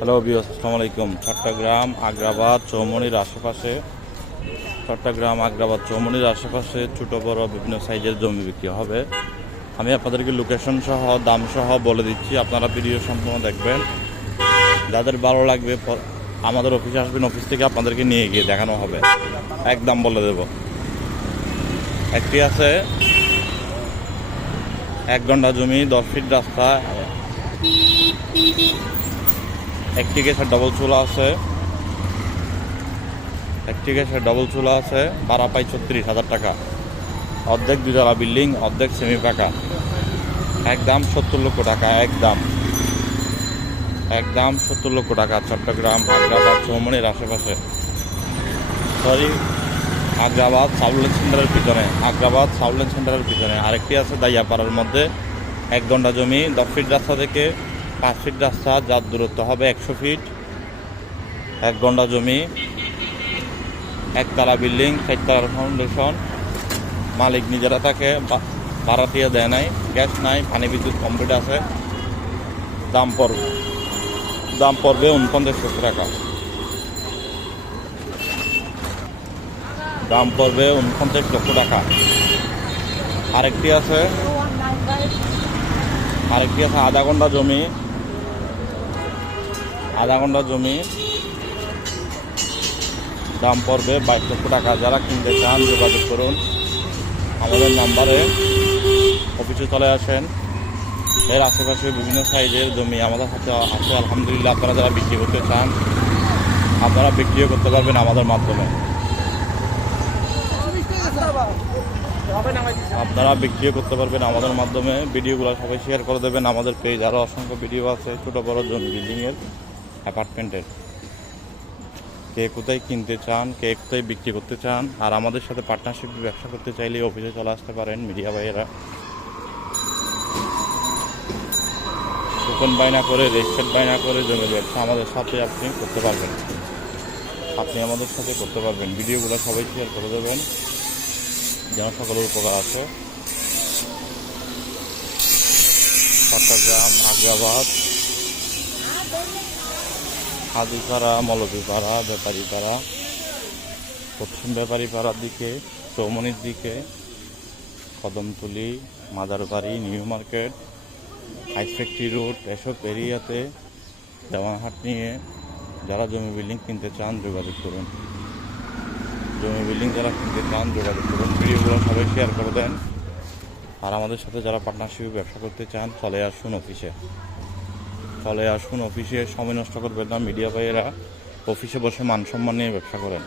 Hello viewers, আসসালামু আলাইকুম। চট্টগ্রাম আগ্রাবাদ চৌমনির আশেপাশে ছোট বড় বিভিন্ন সাইজের জমি বিক্রি হবে। আমি আপনাদেরকে লোকেশন সহ দাম সহ বলে দিচ্ছি, আপনারা ভিডিও সম্পূর্ণ দেখবেন। যাদের ভালো লাগবে আমাদের অফিসে আসবেন, অফিস থেকে আপনাদেরকে নিয়ে গিয়ে দেখানো হবে, একদম বলে দেব। একটি আছে 1 ঘন্টা জমি, 10 ফিট রাস্তা, একটি গ্যাসের ডবল চুলা আছে, ভাড়া পাই 36,000 টাকা। অর্ধেক 2 তলা বিল্ডিং, অর্ধেক সেমি পাকা, একদম 70 লক্ষ টাকা। একদম 70 লক্ষ টাকা। চট্টগ্রাম আগ্রাবাদ চৌমনির আশেপাশে, আগ্রাবাদ সাউথল্যান্ড সেন্টারের পিছনে। আরেকটি আছে দাইয়াপাড়ার মধ্যে, 1 ঘন্টা জমি, 10 ফিট রাস্তা থেকে 5 ফিট রাস্তা, যার দূরত্ব হবে 100 ফিট। 1 ঘন্টা জমি, 1 তলা বিল্ডিং, 4 তলার ফাউন্ডেশন, মালিক নিজেরা থাকে, ভাড়াটিয়া দেয় নাই, গ্যাস নাই, পানি বিদ্যুৎ কমপ্লিট আছে। দাম পড়বে 49 লক্ষ টাকা। আরেকটি আছে আধা ঘন্টা জমি, দাম পড়বে 22 লক্ষ টাকা। যারা কিনতে চান যোগাযোগ করুন আমাদের নাম্বারে, অফিসে চলে আসেন। এর আশেপাশে বিভিন্ন সাইজের জমি আমাদের হাতে আছে আলহামদুলিল্লাহ। আপনারা যারা বিক্রি করতে চান, আপনারা বিক্রিও করতে পারবেন আমাদের মাধ্যমে। ভিডিওগুলো সবাই শেয়ার করে দেবেন। আমাদের পেজ আরও অসংখ্য ভিডিও আছে, ছোটো বড় জমি, বিল্ডিংয়ের, অ্যাপার্টমেন্টের। কে কোথায় কিনতে চান, কে কোথায় বিক্রি করতে চান, আর আমাদের সাথে পার্টনারশিপ ব্যবসা করতে চাইলে অফিসে চলে আসতে পারেন। মিডিয়া ভাইয়েরা টোকন বায়না করে, রেজিস্টার্ড বায়না করে জমির ব্যবসা আমাদের সাথে আপনি করতে পারবেন। ভিডিওগুলো সবাই শেয়ার করে দেবেন যেন সকলের উপকার আছে। চট্টগ্রাম আগ্রাবাদ, হাদিপাড়া, মৌলভীপাড়া, ব্যাপারীপাড়া, পশ্চিম ব্যাপারীপাড়ার দিকে, চৌমনির দিকে, Kadamtali, Madarbari, new market, high factory road, এসব এরিয়াতে দেওয়ানহাট নিয়ে যারা জমি বিল্ডিং কিনতে চান যোগাযোগ করুন। ভিডিওগুলো সবাই শেয়ার করে দেন। আর আমাদের সাথে যারা পার্টনারশিপে ব্যবসা করতে চান, চলে আসুন অফিসে। সময় নষ্ট করবেন না। মিডিয়া ভাইয়েরা অফিসে বসে মান সম্মান নিয়ে ব্যবসা করেন।